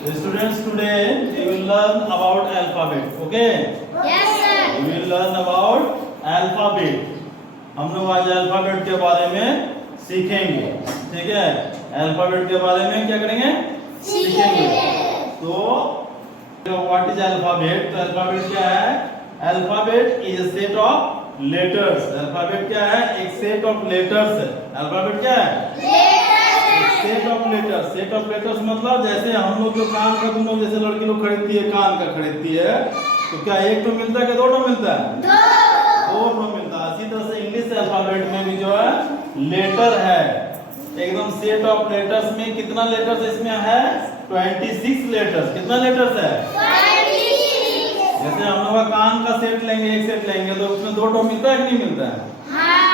Students, today we will learn about alphabet. Okay? Yes, sir. We will learn about alphabet. हम लोग आज alphabet के बारे में सीखेंगे. ठीक है? अल्फाबेट के बारे में क्या करेंगे? सीखेंगे. तो what is alphabet? तो अल्फाबेट क्या है? Alphabet is a set of letters. Alphabet क्या है? एक set of letters है. अल्फाबेट क्या है? Set of letters. Set of letters मतलब जैसे हम लोग जो कान का तुम लोग जैसे लड़की लोग खरीदती है, कान का खरीदती है, तो क्या एक तो मिलता है कि दो तो मिलता है? दो तो मिलता है. इसी तरह से इंग्लिश अल्फाबेट में भी जो है लेटर है. एकदम सेट ऑफ लेटर्स में कितना लेटर्स इसमें है? 26 लेटर्स. कितना लेटर्स है? 26. जैसे हम लोग कान का सेट लेंगे, एक सेट लेंगे तो उसमें दो तो मिलता है कि नहीं मिलता है?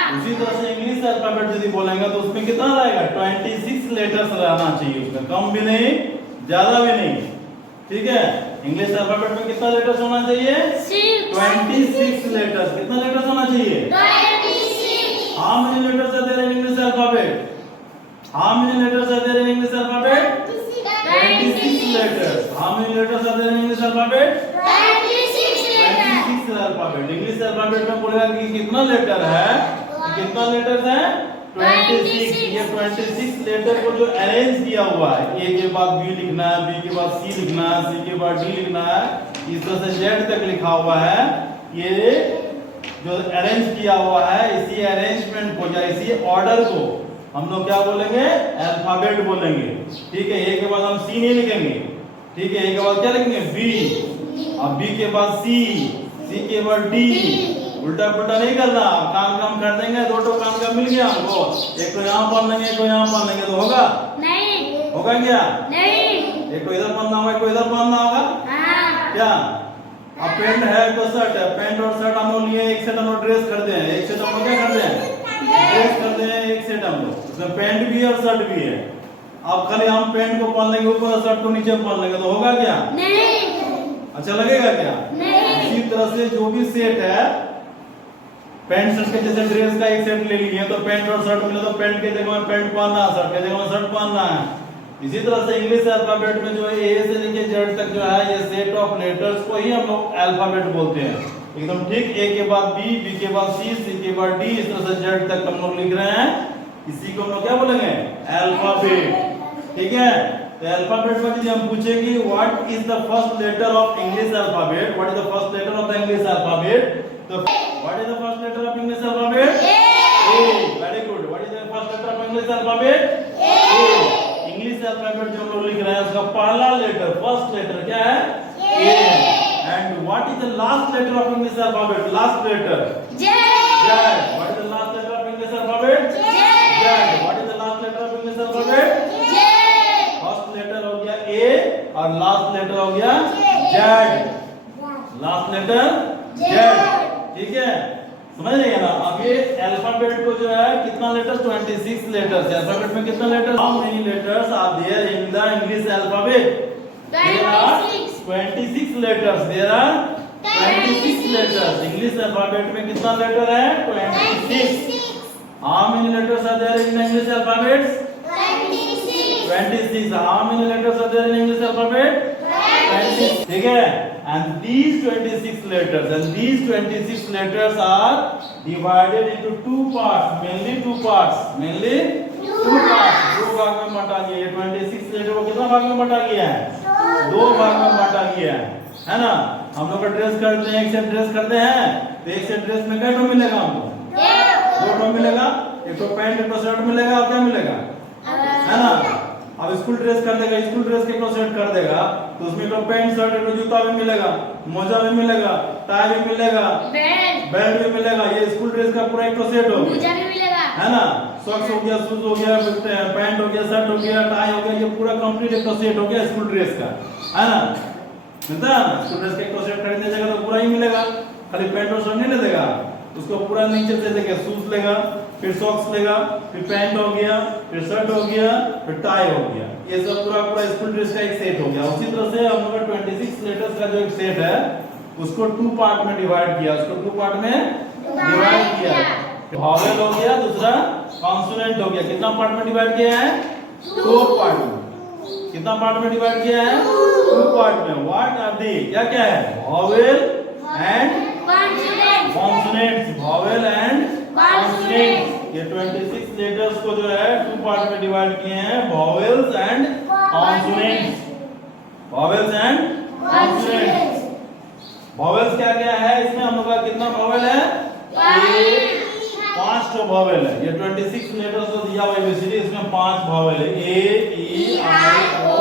उसी तरह से इंग्लिश अल्फाबेट यदि बोलेंगे तो उसमें कितना रहेगा? 26 लेटर्स रहना चाहिए. उसमें कम भी नहीं, ज्यादा भी नहीं. ठीक है? इंग्लिश अल्फाबेट में कितना लेटर्स होना चाहिए? 26 लेटर्स. कितना लेटर्स होना चाहिए? 26. How many letters are there in English alphabet? How many letters are there in English alphabet? 26 letters. How many letters are there in English alphabet? 26 letters. 26 alphabet. English alphabet में बोलेगा कि कितना letter है? कितना letters है? 26. ये 26 letter को जो अरेंज किया हुआ है, ए के बाद बी लिखना है, बी के बाद सी लिखना है, सी के बाद डी लिखना है, इस तरह से जेड तक लिखा हुआ है. ये जो अरेंज किया हुआ है, इसी अरेंजमेंट को या इसी ऑर्डर को हम लोग क्या बोलेंगे? अल्फाबेट बोलेंगे. ठीक है? ए के बाद हम सी नहीं लिखेंगे. ठीक है? ए के बाद क्या लिखेंगे? बी. अब बी के बाद सी, सी के बाद डी. उल्टा पुल्टा नहीं करना. काम कर देंगे, दो तो काम का मिल गया हमको, एक तो यहाँ पढ़ लेंगे, एक तो यहाँ पढ़ लेंगे, तो होगा नहीं. होगा क्या? नहीं. एक तो इधर पढ़ना होगा, एक तो इधर पढ़ना होगा. हाँ. क्या? अब पैंट है, एक तो शर्ट है. पैंट और शर्ट हम लोग लिए, एक सेट हम लोग ड्रेस खरीदे हैं. एक सेट हम लोग क्या खरीदे हैं? ड्रेस खरीदे हैं. एक सेट हम लोग उसमें पैंट भी है और शर्ट भी है. अब खाली हम पैंट को पहन लेंगे ऊपर, शर्ट को नीचे पहन लेंगे, तो होगा क्या? नहीं. अच्छा लगेगा क्या? नहीं. इसी तरह से जो भी सेट है, पैंट शर्ट के जैसे ड्रेस का एक सेट ले लिए तो पैंट और शर्ट मिले तो पैंट के जगह में पैंट पहनना है, शर्ट के जगह में शर्ट पहनना है. इसी तरह से इंग्लिश अल्फाबेट में जो है ए से लेके जेड तक जो है, ये सेट ऑफ लेटर्स को ही हम लोग अल्फाबेट बोलते हैं. एकदम ठीक. ए के बाद बी, बी के बाद सी, सी के बाद डी, इस तरह से जेड तक हम लोग लिख रहे हैं. इसी को हम लोग क्या बोलेंगे? अल्फाबेट. ठीक है? तो अल्फाबेट में यदि हम पूछेंगे what is the first letter of English alphabet, what is the first letter of the English alphabet, तो what is the first letter of English alphabet? A. Very good. What is the first letter of English alphabet? A. English alphabet जो हम लोग लिख रहे हैं उसका पहला letter, first letter क्या है? A. And what is the last letter of English alphabet? Last letter? Z. Z. What is the last letter of English alphabet? Z. What is the last letter of English alphabet? Z. First letter हो गया A और last letter हो गया Z. Last letter Z. ठीक है? समझ रहे ना? अब ये अल्फाबेट को जो है कितना लेटर्स? 26 लेटर्स. अल्फाबेट में कितना letters? How many letters are there in the English alphabet? There are 26 letters. There are 26 letters. English alphabet में कितना लेटर है? 26. How many letters are there in English alphabet? 26. How many letters are there in English alphabet? 26. ठीक है? And these 26 letters are divided into two parts. Mainly two parts. दो भाग में बांटा गया. ये 26 लेटर को कितना भाग में बांटा गया है? दो भाग में बांटा गया है ना? हम लोग का ड्रेस करते हैं, एक सेट ड्रेस करते हैं, तो एक सेट ड्रेस में क्या मिलेगा हमको? दो ठो मिलेगा. एक तो पैंट, एक तो शर्ट मिलेगा, और क्या मिलेगा? है ना? अब स्कूल ड्रेस कर देगा, स्कूल ड्रेस के एक सेट कर देगा, तो उसमें तो पैंट शर्ट, एक जूता भी मिलेगा, मोजा भी मिलेगा, टाई भी मिलेगा, बेल्ट भी मिलेगा. ये स्कूल ड्रेस का पूरा एक सेट हो गया, है ना? सॉक्स हो गया, शूज हो गया, पैंट हो गया, शर्ट हो गया, टाई हो गया, ये पूरा कंप्लीट एक सेट हो गया स्कूल ड्रेस का, है ना? मिलता है ना? स्कूल ड्रेस का एक सेट खरीदने जाएगा तो पूरा ही मिलेगा. खाली पैंट और शर्ट नहीं ले देगा, उसको पूरा नीचे से लेके शूज लेगा, फिर सॉक्स लेगा, फिर पैंट हो गया, फिर शर्ट हो गया, फिर टाई हो गया. ये सब पूरा स्कूल ड्रेस का एक सेट हो गया. उसी तरह से हम लोग 26 लेटर्स का जो एक सेट है उसको टू पार्ट में डिवाइड किया. उसको टू पार्ट में डिवाइड किया. वॉवेल हो गया, दूसरा कॉन्सोनेंट हो गया. कितना पार्ट में डिवाइड किया है? दो पार्ट में. कितना पार्ट में डिवाइड किया है? 2 पार्ट में। What are the? क्या क्या है? Vowel and consonants. Vowel and consonants. ये 26 लेटर्स को जो है 2 पार्ट में डिवाइड किए हैं, vowels and consonants. Vowels and consonants. Vowels क्या क्या है इसमें? हम लोग का कितना वॉवेल है? 5 तो वॉवेल है। ये 26 लेटर्स को दिया हुआ एबीसीडी, इसमें 5 वॉवेल है। ए ई आई ओ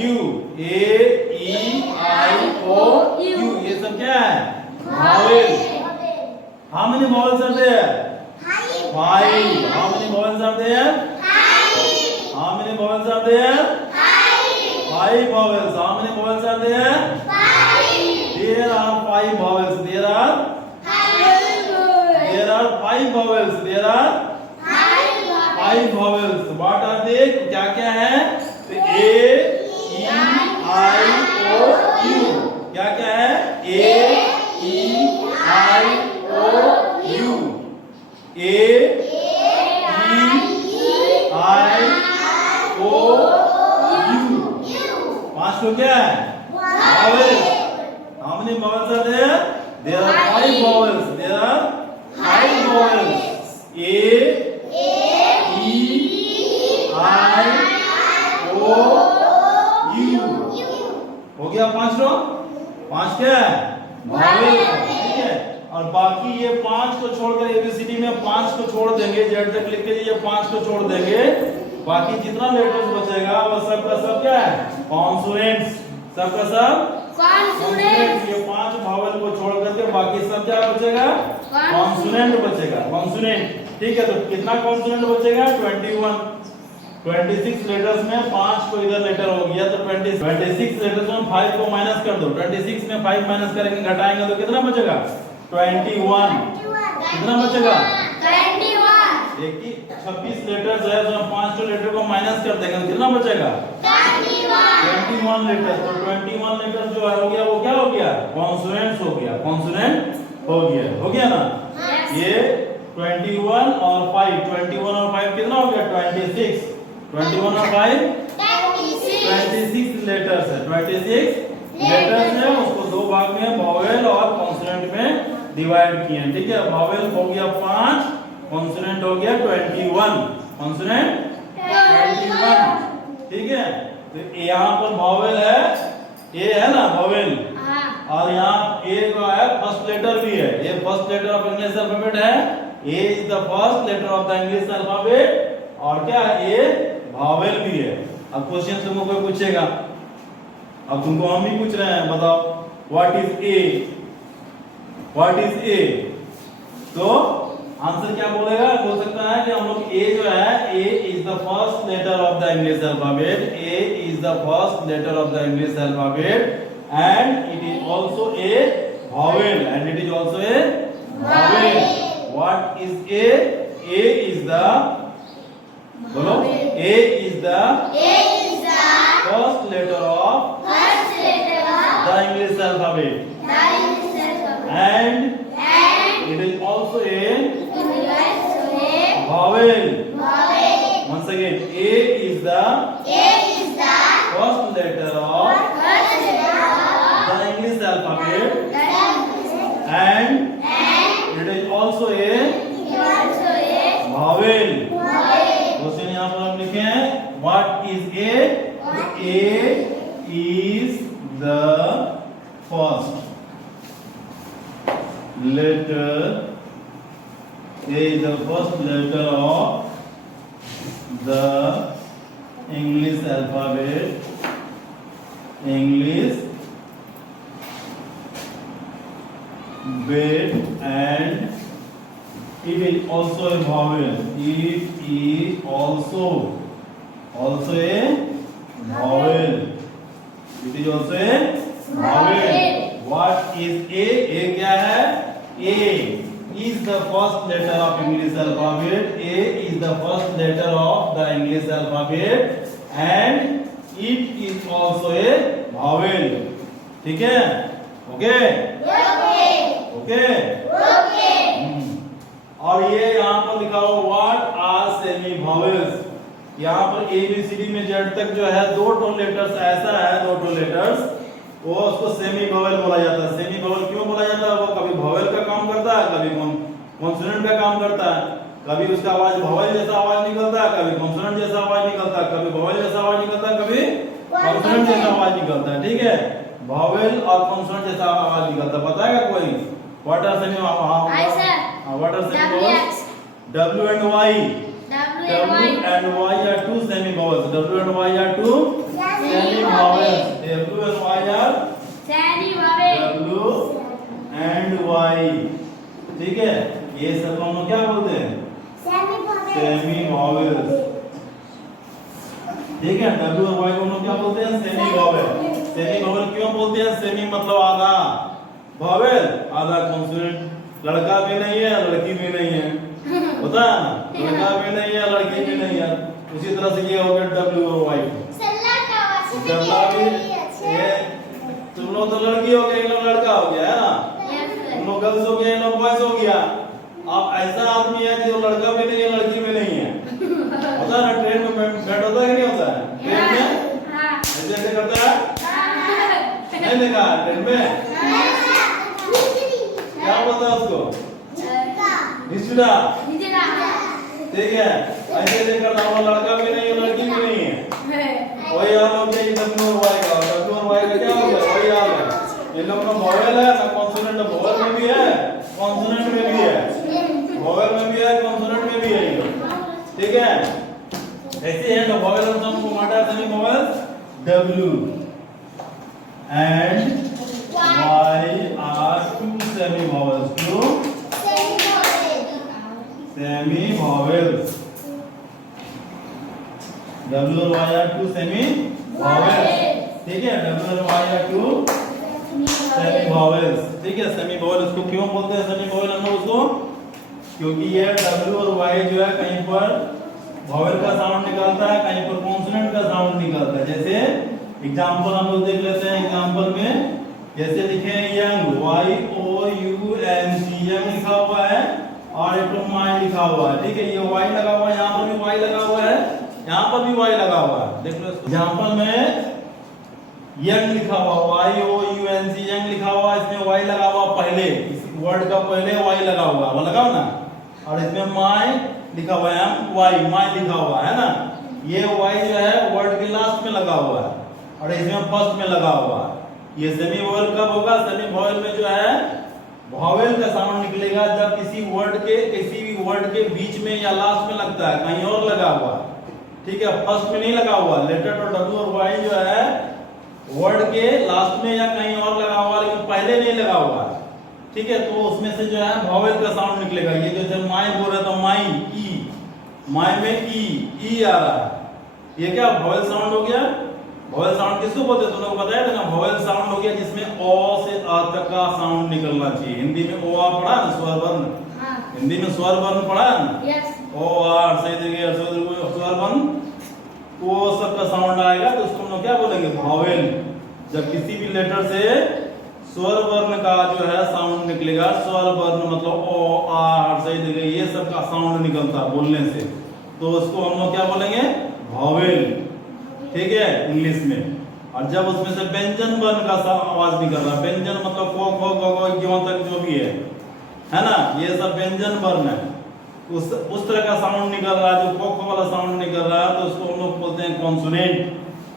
you. A E I O you, ये सब क्या है? Vowel. How many vowels are there? 5. How many vowels are there? How many vowels are there? 5 vowels. How many vowels are there? 5. There are 5 vowels. There are 5 vowels. There are 5 vowels. What are they? क्या क्या है? A E I O U. क्या क्या है? A E I O U. A E I O U. 5 तो क्या है? Vowels. How many vowels are there? There are 5 vowels. There are 5 vowels. A E I O U. हो गया 5 तो? 5 क्या है? Vowel. ठीक है। और बाकी ये 5 को छोड़कर एबीसीडी में 5 को छोड़ देंगे, जेड तक लिख के ये 5 को छोड़ देंगे, बाकी जितना लेटर्स बचेगा वो सब का सब क्या है? कॉन्सोनेंट्स। सब का सब कॉन्सोनेंट्स। ये 5 वॉवेल को छोड़ करके बाकी सब क्या बचेगा? कॉन्सोनेंट बचेगा। कॉन्सोनेंट। ठीक है, तो कितना कॉन्सोनेंट बचेगा? 21। 26 लेटर्स में 5 को इधर लेटर हो गया, तो 26 लेटर्स में 5 को माइनस कर दो। 26 में 5 माइनस करेंगे, घटाएंगे तो कितना बचेगा? 21। कितना बचेगा? 26 लेटर्स है, तो 5 लेटर को माइनस कर देंगे तो कितना बचेगा? 21 लेटर्स। तो 21 लेटर्स जो हो गया वो क्या हो गया? कॉन्सोनेंट्स हो गया। कॉन्सोनेंट हो गया। हो गया ना? ये 21 और 5, 21 और 5 कितना हो गया? 26। 21 और 5 26 लेटर्स है। 26 लेटर्स है, उसको 2 भाग में वॉवेल और कॉन्सोनेंट में डिवाइड किए। ठीक है, वॉवेल हो गया 5, कॉन्सोनेंट हो गया 21। कॉन्सोनेंट 21। ठीक है, तो यहाँ पर वॉवेल है, ए है ना वॉवेल, और यहाँ ए जो है फर्स्ट लेटर भी है। ये first letter of English alphabet है। A is the first letter of the English alphabet. और क्या ए वॉवेल भी है। अब क्वेश्चन तुमको कोई पूछेगा, अब तुमको हम भी पूछ रहे हैं, बताओ what is a? What is a? तो आंसर क्या बोलेगा? बोल सकता है कि हम लोग ए जो है, A is the first letter of the English alphabet. A is the first letter of the English alphabet and it is also a vowel, and it is also a vowel. What is A? A is the, बोलो, A is the first letter of the English alphabet, and it is also a vowel. Once again, A is the first letter of the English alphabet, and it is also a vowel. Question यहाँ पर हम लिखे हैं, what is A? A is the first letter. A is the first letter of the English alphabet. English bed, and it is also a vowel. It is also a vowel. It is also a vowel. What is A? A क्या है? A is the first letter of English alphabet. A is the first letter of the English alphabet, and it is also a vowel. ठीक है? Okay? Okay? और ये यहाँ पर लिखा हो व्हाट आर सेमी वॉवेल्स। यहाँ पर ए बी सी डी में जेड तक जो है दो टो लेटर्स ऐसा है, दो टो लेटर्स, वो उसको सेमी वोवेल बोला जाता है। सेमी वोवेल क्यों बोला जाता है? वो कभी वोवेल का काम करता है, कभी कॉन्सोनेंट का काम करता है। कभी उसका आवाज वोवेल जैसा आवाज निकलता है, कभी कॉन्सोनेंट जैसा आवाज निकलता है, कभी वोवेल जैसा आवाज निकलता है, कभी कॉन्सोनेंट जैसा आवाज निकलता है। ठीक है, वोवेल और कॉन्सोनेंट जैसा आवाज निकलता है। बताएगा कोई? What are semi? I sir. What are semi WX. Vowels? W and Y. W W and Y are two semi vowels. W and Y are two semi vowels. W and Y are Semi vowel. W and Y. ठीक है, ये सब हम लोग क्या बोलते हैं? Semi vowels. ठीक है, W और Y को हम लोग क्या बोलते हैं? Semi vowel. सेमी वॉवेल क्यों बोलते हैं? सेमी मतलब आधा वॉवेल, आधा कॉन्सोनेंट। लड़का भी नहीं है, लड़की भी नहीं है, होता है ना? लड़का भी नहीं है, लड़की भी नहीं है। उसी तरह से ये हो गया W और Y। जल्ला भी ये तुम लोग तो लड़की हो गई, इन लोग लड़का हो गया है ना? तुम लोग गर्ल्स हो गए, इन लोग बॉयज हो गया। अब ऐसा आदमी है जो लड़का भी नहीं है, लड़की भी नहीं है, होता है ना? ट्रेन में बैठ होता है कि नहीं होता है? ट्रेन में ऐसे ऐसे करता है, नहीं देखा ट्रेन में? क्या बोलता है उसको? निचला। ठीक है, ऐसे ऐसे करता है। वो लड़का भी नहीं है, लड़की भी नहीं है। वही हाल हो गया W और Y का। W और Y का क्या हो गया? वही हाल है। इन लोगों का वोवेल है ना, कॉन्सोनेंट वोवेल में भी है, कॉन्सोनेंट में भी है, वोवेल में भी है, कॉन्सोनेंट में भी है। ठीक है, ऐसे है ना वोवेल और साउंड को माटा semi vowels W and Y are two semi vowels. Two semi vowels. W और Y are two semi vowels. ठीक है, W और Y are two semi vowels। ठीक है, सेमी वोवेल उसको क्यों बोलते हैं सेमी वोवेल हम लोग उसको? क्योंकि ये W और Y जो है कहीं पर वोवेल का साउंड निकालता है, कहीं पर कॉन्सोनेंट का साउंड निकालता है। जैसे एग्जांपल हम लोग देख लेते हैं। एग्जांपल में जैसे लिखे हैं यंग, YOUNG, यंग लिखा हुआ है और एक तो माई लिखा हुआ है। ठीक है, ये Y लगा हुआ है, यहाँ पर भी Y लगा हुआ है, यहाँ पर भी Y लगा हुआ है। देख लो एग्जांपल में यंग लिखा हुआ, YOUNG यंग लिखा हुआ, इसमें Y लगा हुआ पहले, इस वर्ड का पहले Y लगा हुआ, वो लगाओ ना। और इसमें माई लिखा हुआ है, Y माई लिखा हुआ है ना। ये Y जो है वर्ड के लास्ट में लगा हुआ है और इसमें फर्स्ट में लगा हुआ है। ये सेमी वोवेल कब होगा? सेमी वोवेल में जो है वोवेल का साउंड निकलेगा जब किसी भी वर्ड के बीच में या लास्ट में लगता है, कहीं और लगा हुआ। ठीक है, फर्स्ट में नहीं लगा हुआ। लेटर तो W और Y जो है वर्ड के लास्ट में या कहीं और लगा हुआ, लेकिन पहले नहीं लगा हुआ। ठीक है, तो उसमें से जो है वोवेल का साउंड निकलेगा। ये जो जब माई बोल रहा था, माई ई, माई में ई आ रहा है, ये क्या वोवेल साउंड हो गया? वोवेल साउंड किसको बोलते हैं? तुम लोग बताया था ना, वोवेल साउंड हो गया जिसमें ओ से अ तक का साउंड निकलना चाहिए। हिंदी में ओ आ पढ़ा ना, स्वर वर्ण। हिंदी में स्वर वर्ण पढ़ा है ना? ओ आर सही तरीके से स्वर वर्ण, वो सब का साउंड आएगा तो उसको हम लोग क्या बोलेंगे? वोवेल। जब किसी भी लेटर से स्वर वर्ण का जो है साउंड निकलेगा, स्वर वर्ण मतलब ओ आर सही तरीके ये सब का साउंड निकलता है बोलने से, तो उसको हम लोग क्या बोलेंगे? वोवेल। ठीक है, इंग्लिश में। और जब उसमें से व्यंजन वर्ण का आवाज निकल रहा है, व्यंजन मतलब को खो गो गो ज्यों तक जो भी है ना, ये सब व्यंजन वर्ण है। उस तरह का साउंड निकल रहा है, जो को खो वाला साउंड निकल रहा है, तो उसको हम लोग बोलते हैं कॉन्सोनेंट।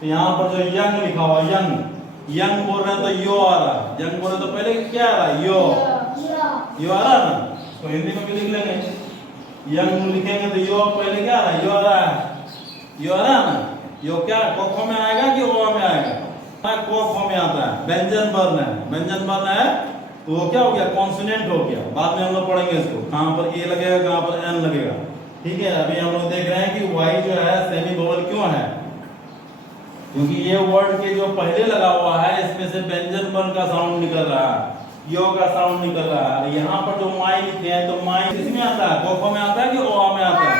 तो यहाँ पर जो यंग लिखा हुआ, यंग बोल रहे हैं तो यो आ रहा है। यंग बोल रहे तो पहले क्या आ रहा है? यो आ रहा है ना। तो हिंदी में भी लिख लेंगे, यंग लिखेंगे तो यो पहले क्या आ रहा है? यो आ रहा है, यो आ रहा है ना। यो क्या कोखो में आएगा कि ओ में आएगा? कोखो में आता है, व्यंजन वर्ण है। व्यंजन वर्ण है तो वो क्या हो गया? कॉन्सोनेंट हो गया। बाद में हम लोग पढ़ेंगे इसको, कहां पर ए लगेगा, कहां पर एन लगेगा। ठीक है, अभी हम लोग देख रहे हैं कि वाई जो है सेमी वोवेल क्यों है? क्योंकि ये वर्ड के जो पहले लगा हुआ है इसमें से व्यंजन वर्ण का साउंड निकल रहा है, यो का साउंड निकल रहा है। यहाँ पर जो माई लिखे हैं तो माई किसमें आता है? कोखो में आता है कि ओ में आता है?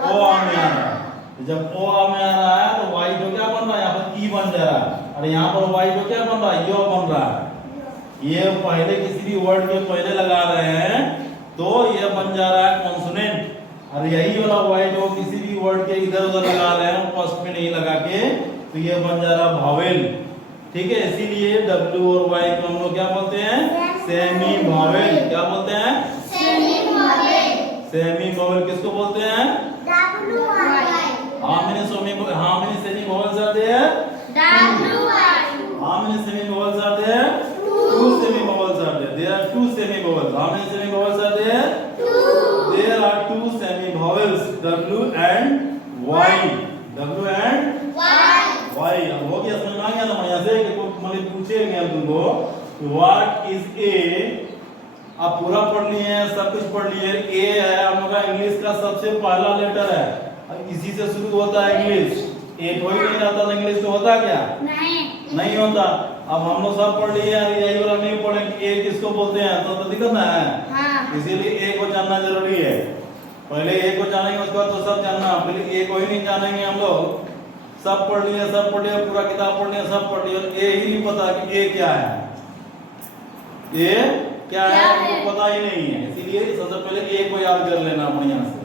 ओ में आ रहा है। जब ओ में आ रहा है तो वाई जो क्या बन रहा है? यहाँ पर ई बन जा रहा है और यहाँ पर वाई जो क्या बन रहा है? यो बन रहा है। ये पहले किसी भी वर्ड के पहले लगा रहे हैं तो ये बन जा रहा है कॉन्सोनेंट, और यही वाला वाई जो किसी भी वर्ड के इधर उधर लगा रहे हैं, फर्स्ट में नहीं लगा के, तो ये बन जा रहा वॉवेल। ठीक है, इसीलिए W और Y को हम लोग क्या बोलते हैं? Semi vowel. क्या बोलते हैं? Semi vowel. सेमी वॉवेल किसको बोलते हैं? W Y। How many semi vowels are there? W Y। How many semi vowels are there? Two semi vowels are there. There are two semi vowels. How many semi vowels are there? There are two semi vowels, W and Y. W and Y. अब हो गया, समझ में आ गया ना यहाँ से कि मतलब पूछेंगे हम तुमको व्हाट इज ए। आप पूरा पढ़ लिए हैं, सब कुछ पढ़ लिए। ए है हम लोग का इंग्लिश का सबसे पहला लेटर है, इसी से शुरू होता है इंग्लिश। ए कोई नहीं रहता तो इंग्लिश तो होता क्या? नहीं होता। अब हम लोग सब पढ़ लिए, यही वाला नहीं पढ़े कि ए किसको बोलते हैं, तो दिक्कत ना है। हाँ। इसीलिए ए को जानना जरूरी है। पहले ए को जानेंगे, उसके बाद तो सब जानना। पहले ए को ही नहीं जानेंगे हम लोग, सब पढ़ लिए, पूरा किताब पढ़ लिया, सब पढ़ लिया, ए ही नहीं पता कि ए क्या है। ए क्या है वो पता ही नहीं है। इसीलिए सबसे पहले ए को याद कर लेना बढ़िया से।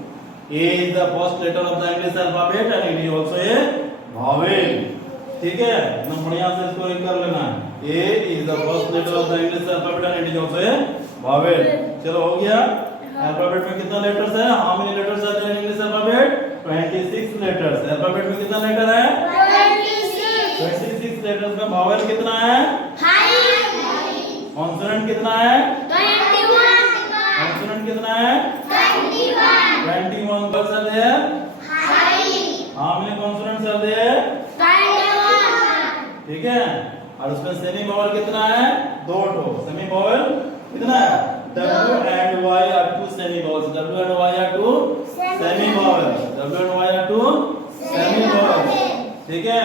A is the first letter of the English alphabet and it is also a vowel. ठीक है, ना बढ़िया से इसको एक कर लेना है। A is the first letter of the English alphabet and it is also a vowel. चलो हो गया। अल्फाबेट में कितना लेटर्स है? How many letters are there in English alphabet? 26 letters. Alphabet में कितना लेटर है? 26 लेटर्स में vowel कितना है? कॉन्सोनेंट कितना है? कॉन्सोनेंट कितना है? 21 vowels are there. How many consonants are there? ठीक है, और उसमें सेमी वॉवेल कितना है? 2 ठो। सेमी वॉवेल कितना है? W and Y are two semi vowels. W and Y are two semi vowels. W and Y are two semi vowels. ठीक है।